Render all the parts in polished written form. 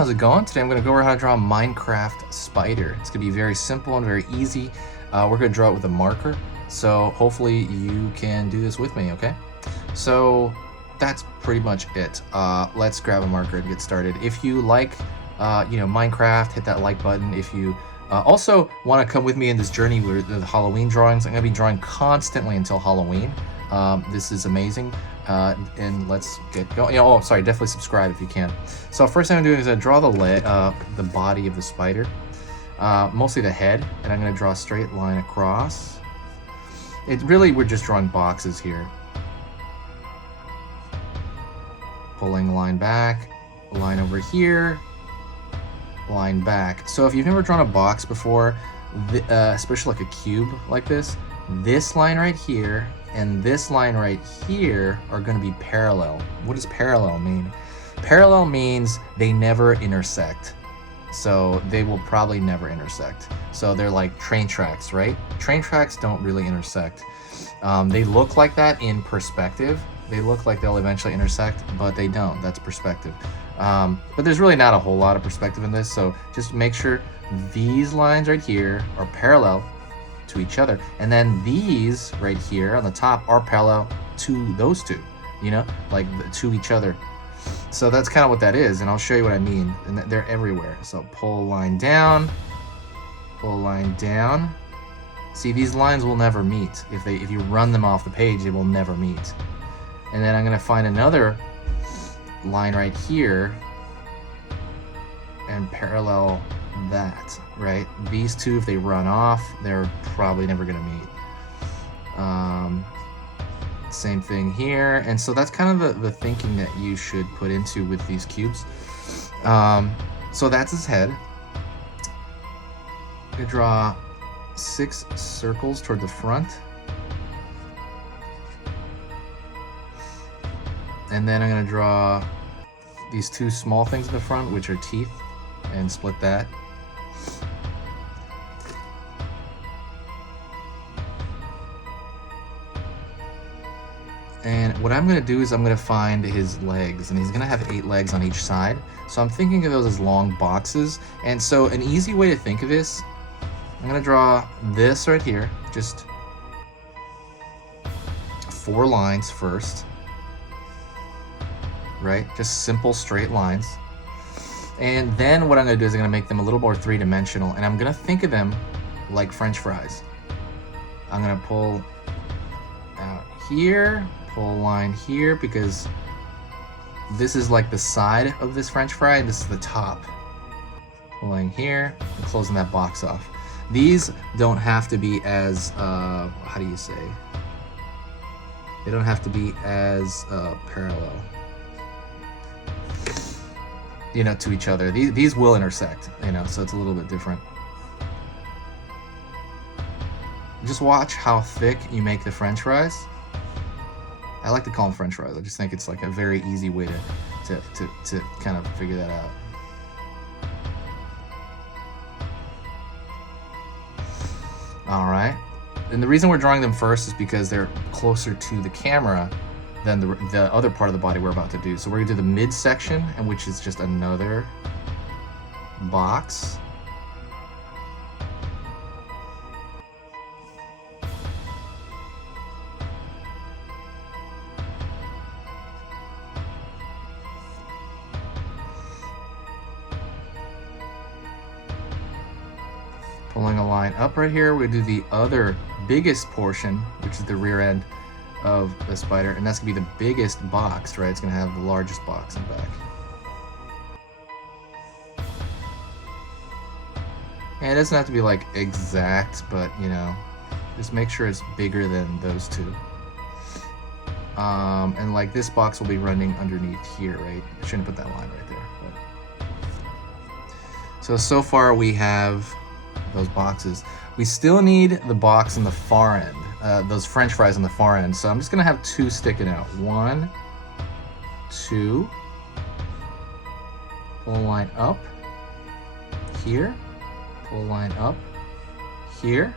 how's it going? Today I'm going to go over how to draw a Minecraft spider. It's going to be very simple and very easy. We're going to draw it with a marker, so hopefully you can do this with me, okay? So that's pretty much it. Let's grab a marker and get started. If you like Minecraft, hit that like button. If you also want to come with me in this journey with the Halloween drawings, I'm going to be drawing constantly until Halloween. This is amazing. And let's get going. Oh, sorry, definitely subscribe if you can. So first thing I'm doing is I draw the body of the spider, mostly the head, and I'm going to draw a straight line across. We're just drawing boxes here. Pulling a line back, a line over here, line back. So if you've never drawn a box before, especially like a cube like this line right here and this line right here are going to be parallel. What does parallel mean? Parallel means they never intersect. So they will probably never intersect. So they're like train tracks, right? Train tracks don't really intersect. They look like that in perspective. They look like they'll eventually intersect, but they don't. That's perspective. But there's really not a whole lot of perspective in this, so just make sure these lines right here are parallel to each other, and then these right here on the top are parallel to those two, like to each other. So that's kind of what that is, and I'll show you what I mean. And they're everywhere. So pull a line down, pull a line down. See, these lines will never meet. If you run them off the page, they will never meet. And then I'm going to find another line right here and parallel that, right? These two, if they run off, they're probably never going to meet. Same thing here. And so that's kind of the thinking that you should put into with these cubes. So that's his head. I'm going to draw 6 circles toward the front. And then I'm going to draw these 2 small things in the front, which are teeth, and split that. And what I'm going to do is I'm going to find his legs, and he's going to have 8 legs on each side. So I'm thinking of those as long boxes. And so an easy way to think of this, I'm going to draw this right here, just 4 lines first. Right? Just simple straight lines. And then what I'm going to do is I'm going to make them a little more 3-dimensional, and I'm going to think of them like French fries. I'm going to pull out here, pull a line here, because this is like the side of this French fry, and this is the top. Pulling here and closing that box off. These don't have to be as, how do you say? They don't have to be as parallel, to each other. These will intersect, so it's a little bit different. Just watch how thick you make the French fries. I like to call them French fries. I just think it's like a very easy way to kind of figure that out. All right. And the reason we're drawing them first is because they're closer to the camera than the other part of the body we're about to do. So we're going to do the midsection, and which is just another box. Pulling a line up right here, we're going to do the other biggest portion, which is the rear end of the spider, and that's gonna be the biggest box, right? It's gonna have the largest box in back. And it doesn't have to be like exact, but just make sure it's bigger than those 2. And like this box will be running underneath here, right? I shouldn't put that line right there. But... So far we have those boxes. We still need the box in the far end. Those French fries on the far end. So I'm just gonna have 2 sticking out. 1, 2. Pull a line up here. Pull a line up here.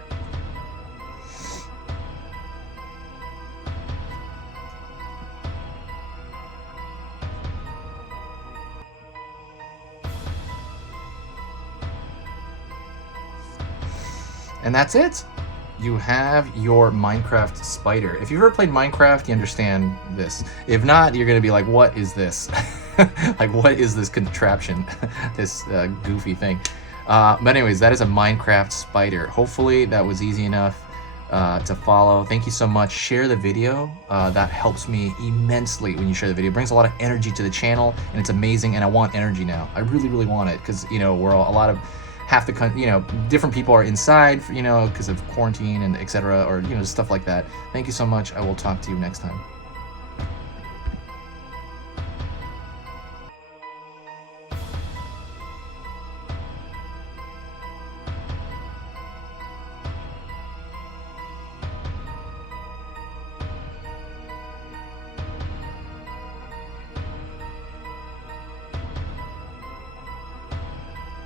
And that's it. You have your Minecraft spider. If you've ever played Minecraft, you understand this. If not, you're gonna be like, what is this? Like, what is this contraption? This goofy thing. But anyways, that is a Minecraft spider. Hopefully that was easy enough to follow. Thank you so much. Share the video. That helps me immensely when you share the video. It brings a lot of energy to the channel, and it's amazing, and I want energy now. I really, really want it, because, you know, we're all, a lot of half the country, you know, different people are inside, you know, because of quarantine and etc., or, you know, stuff like that. Thank you so much. I will talk to you next time.